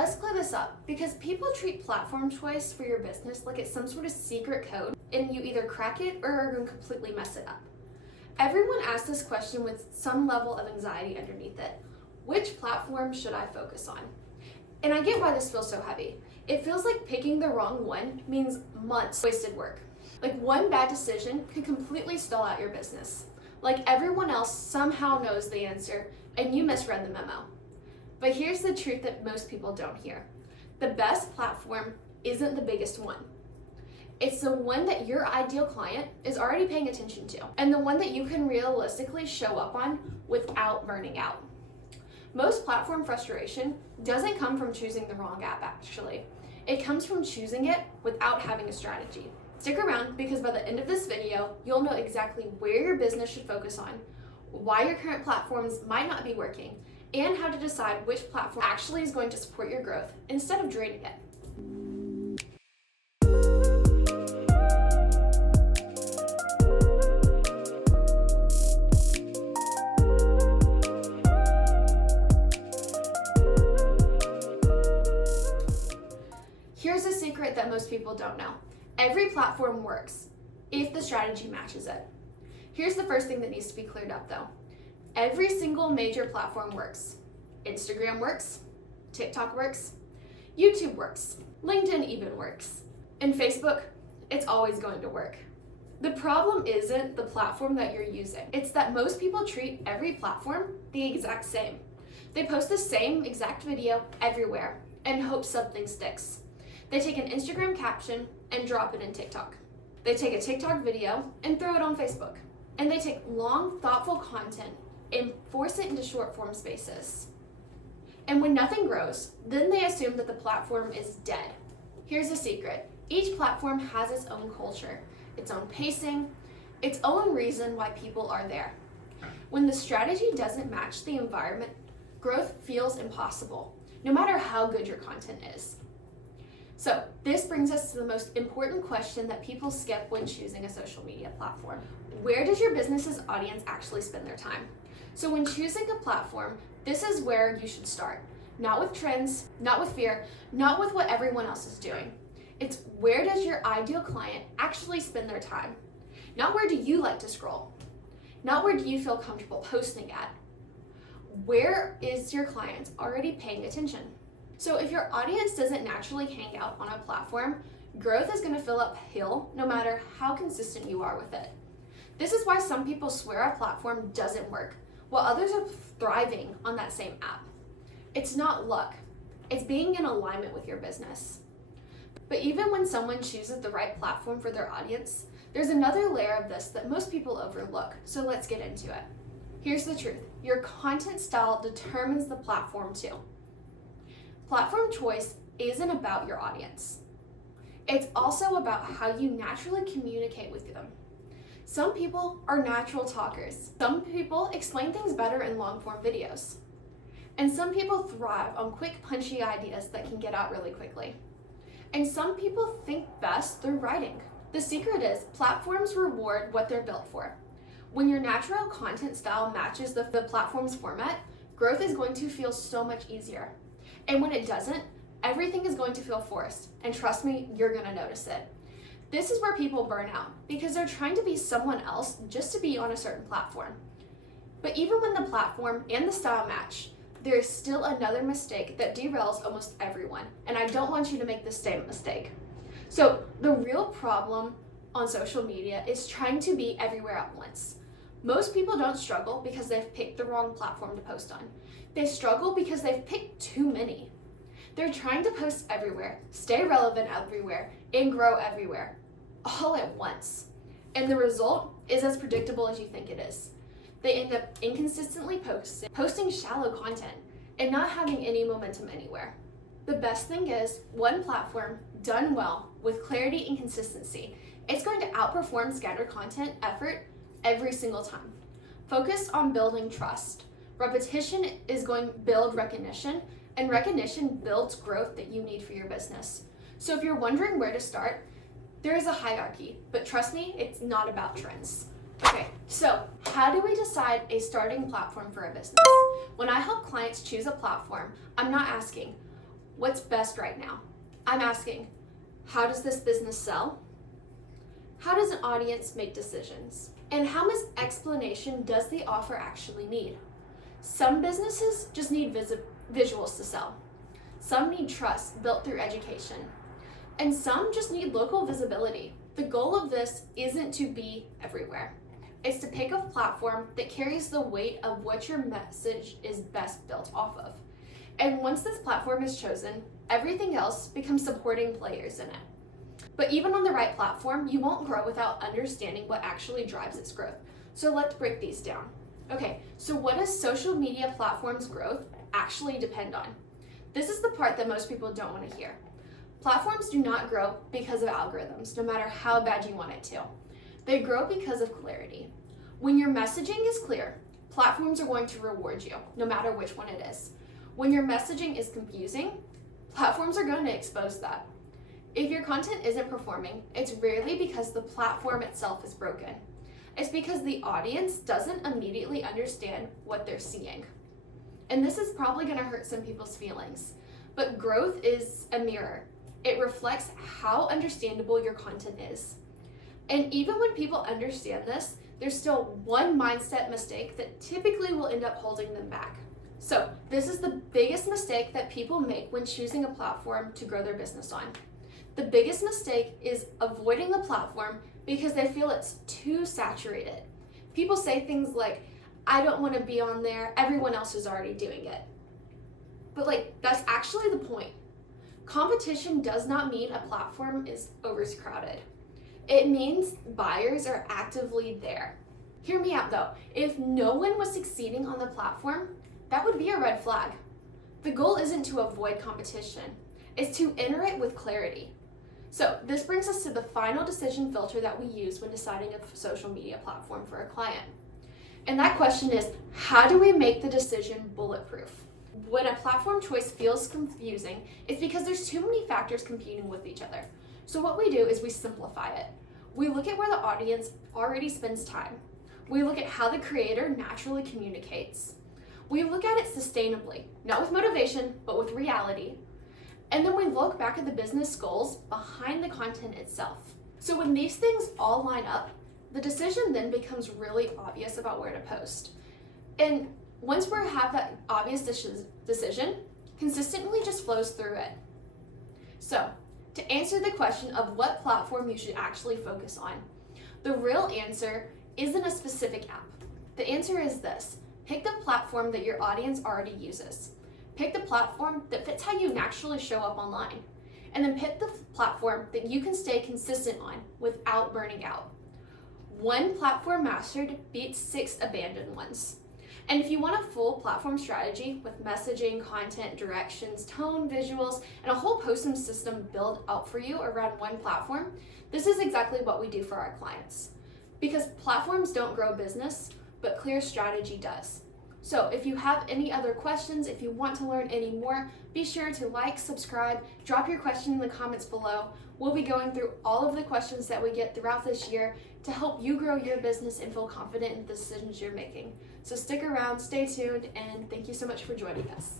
let's clear this up because people treat platform choice for your business like it's some sort of secret code and you either crack it or are going to completely mess it up. Everyone asks this question with some level of anxiety underneath it. Which platform should I focus on? And I get why this feels so heavy. It feels like picking the wrong one means months wasted work. Like one bad decision could completely stall out your business. Like everyone else somehow knows the answer and you misread the memo. But here's the truth that most people don't hear. The best platform isn't the biggest one. It's the one that your ideal client is already paying attention to, and the one that you can realistically show up on without burning out. Most platform frustration doesn't come from choosing the wrong app, actually. It comes from choosing it without having a strategy. Stick around because by the end of this video, you'll know exactly where your business should focus on, why your current platforms might not be working, and how to decide which platform actually is going to support your growth instead of draining it. Here's a secret that most people don't know. Every platform works if the strategy matches it. Here's the first thing that needs to be cleared up though. Every single major platform works. Instagram works, TikTok works, YouTube works, LinkedIn even works, and Facebook, it's always going to work. The problem isn't the platform that you're using. It's that most people treat every platform the exact same. They post the same exact video everywhere and hope something sticks. They take an Instagram caption and drop it in TikTok. They take a TikTok video and throw it on Facebook. And they take long, thoughtful content and force it into short form spaces. And when nothing grows, then they assume that the platform is dead. Here's the secret. Each platform has its own culture, its own pacing, its own reason why people are there. When the strategy doesn't match the environment, growth feels impossible, no matter how good your content is. So this brings us to the most important question that people skip when choosing a social media platform. Where does your business's audience actually spend their time? So when choosing a platform, this is where you should start. Not with trends, not with fear, not with what everyone else is doing. It's where does your ideal client actually spend their time? Not where do you like to scroll? Not where do you feel comfortable posting at? Where is your client already paying attention? So if your audience doesn't naturally hang out on a platform, growth is going to feel uphill no matter how consistent you are with it. This is why some people swear a platform doesn't work, while others are thriving on that same app. It's not luck, it's being in alignment with your business. But even when someone chooses the right platform for their audience, there's another layer of this that most people overlook, so let's get into it. Here's the truth, your content style determines the platform too. Platform choice isn't about your audience. It's also about how you naturally communicate with them. Some people are natural talkers. Some people explain things better in long-form videos. And some people thrive on quick, punchy ideas that can get out really quickly. And some people think best through writing. The secret is platforms reward what they're built for. When your natural content style matches the platform's format, growth is going to feel so much easier. And when it doesn't, everything is going to feel forced. And trust me, you're gonna notice it. This is where people burn out because they're trying to be someone else just to be on a certain platform. But even when the platform and the style match, there is still another mistake that derails almost everyone. And I don't want you to make the same mistake. So the real problem on social media is trying to be everywhere at once. Most people don't struggle because they've picked the wrong platform to post on. They struggle because they've picked too many. They're trying to post everywhere, stay relevant everywhere, and grow everywhere, all at once. And the result is as predictable as you think it is. They end up inconsistently posting shallow content and not having any momentum anywhere. The best thing is, one platform done well with clarity and consistency, it's going to outperform scattered content effort every single time. Focus on building trust. Repetition is going to build recognition, and recognition builds growth that you need for your business. So if you're wondering where to start, there is a hierarchy, but trust me, it's not about trends. Okay, so how do we decide a starting platform for a business? When I help clients choose a platform, I'm not asking, what's best right now? I'm asking, how does this business sell? How does an audience make decisions? And how much explanation does the offer actually need? Some businesses just need visuals to sell. Some need trust built through education. And some just need local visibility. The goal of this isn't to be everywhere. It's to pick a platform that carries the weight of what your message is best built off of. And once this platform is chosen, everything else becomes supporting players in it. But even on the right platform, you won't grow without understanding what actually drives its growth. So let's break these down. Okay, so what does social media platforms' growth actually depend on? This is the part that most people don't want to hear. Platforms do not grow because of algorithms, no matter how bad you want it to. They grow because of clarity. When your messaging is clear, platforms are going to reward you, no matter which one it is. When your messaging is confusing, platforms are going to expose that. If your content isn't performing, it's rarely because the platform itself is broken. It's because the audience doesn't immediately understand what they're seeing. And this is probably going to hurt some people's feelings. But growth is a mirror. It reflects how understandable your content is. And even when people understand this, there's still one mindset mistake that typically will end up holding them back. So this is the biggest mistake that people make when choosing a platform to grow their business on. The biggest mistake is avoiding the platform because they feel it's too saturated. People say things like, I don't want to be on there, everyone else is already doing it. But that's actually the point. Competition does not mean a platform is overcrowded. It means buyers are actively there. Hear me out though. If no one was succeeding on the platform, that would be a red flag. The goal isn't to avoid competition, it's to enter it with clarity. So this brings us to the final decision filter that we use when deciding a social media platform for a client. And that question is, how do we make the decision bulletproof? When a platform choice feels confusing, it's because there's too many factors competing with each other. So what we do is we simplify it. We look at where the audience already spends time. We look at how the creator naturally communicates. We look at it sustainably, not with motivation, but with reality. And then we look back at the business goals behind the content itself. So when these things all line up, the decision then becomes really obvious about where to post. And once we have that obvious decision, consistently just flows through it. So to answer the question of what platform you should actually focus on, the real answer isn't a specific app. The answer is this: pick the platform that your audience already uses. Pick the platform that fits how you naturally show up online. And then pick the platform that you can stay consistent on without burning out. One platform mastered beats 6 abandoned ones. And if you want a full platform strategy with messaging, content, directions, tone, visuals, and a whole posting system built out for you around one platform, this is exactly what we do for our clients. Because platforms don't grow business, but clear strategy does. So if you have any other questions, if you want to learn any more, be sure to like, subscribe, drop your question in the comments below. We'll be going through all of the questions that we get throughout this year to help you grow your business and feel confident in the decisions you're making. So stick around, stay tuned, and thank you so much for joining us.